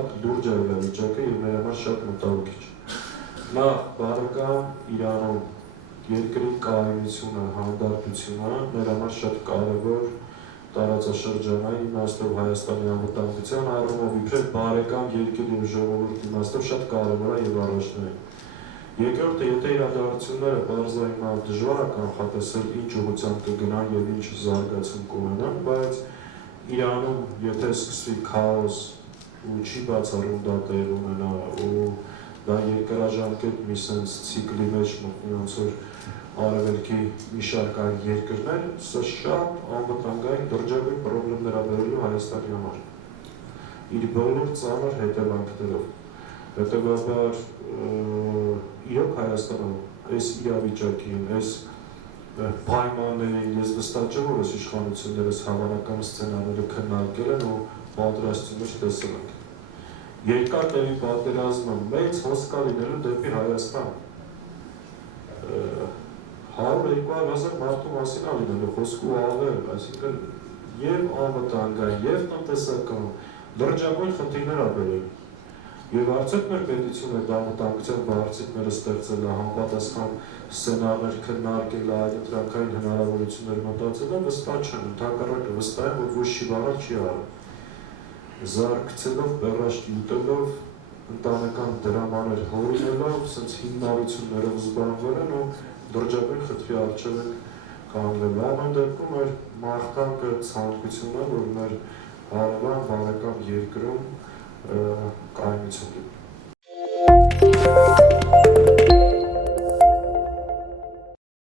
շատ լուրջ է իրավիճակը եւ մեր համար շատ մտահոգիչ։ Նախ բարեկամ Իրանում երկրի կայունությունը, հանդարտությունը մեր համար շատ կարևոր տարածաշրջանային իմաստով Հայաստանի անվտանգության առումով իբրև բարեկամ երկիր եւ ժողովուրդ իմաստով շատ կարևոր է եւ առաջնային։ Երկրորդը, եթե իրադարձությունները բարձրայնալ դժվար է կանխատեսել ինչ ուղղությամբ կգնան եւ ինչ զարգացում կունենան, բայց Իրանում եթե սկսվի քաոս ու չի բացառում դա տեղ ունենա ու դա երկարաժամկետ մի sense ցիկլի մեջ մտնի ոնց որ արևելքի մի շարք այլ երկրներ, սա շատ անվտանգային դրժագույն խնդիրներ է բերելու Հայաստանի համար։ Իր բոլոր ծանր հետևանքներով։ Հետևաբար իրոք Հայաստանում այս իրավիճակին, այս պայմաններին ես վստահ չեմ, որ այս իշխանությունները հավանական սցենարները քննարկել են ու պատրաստումներ տեսել են։ Երկար տեղի պատերազմը մեծ հոսք լինելու դեպի Հայաստան։ 100-200 մարդու մասին է լինելու խոսքու ավել, այսինքն եւ անվտանգային, եւ տնտեսական դրժագույն խնդիրներ ա բերել։ Եվ արդյոք մեր պետությունը դա անվտանգության բարձիկները ստեղծել է, համապատասխան սցենարներ քննարկել է, այլ ընտրական հնարավորություններ մտածել է, վստահ չեմ, ընդհակառակը վստահ եմ, որ ոչ չի բառը չի արել։ Զարգացելով, բեռաշտի ուտելով, ընտանեկան դրամաներ հորինելով, սենց հիմնարություններով զբաղվել են ու դրժագույն խնդրի առջև են կանգնել։ Ամեն դեպքում մեր մաղթանքը ցանկությունն է, որ մեր հարևան բարեկամ երկրում կայունություն լինի։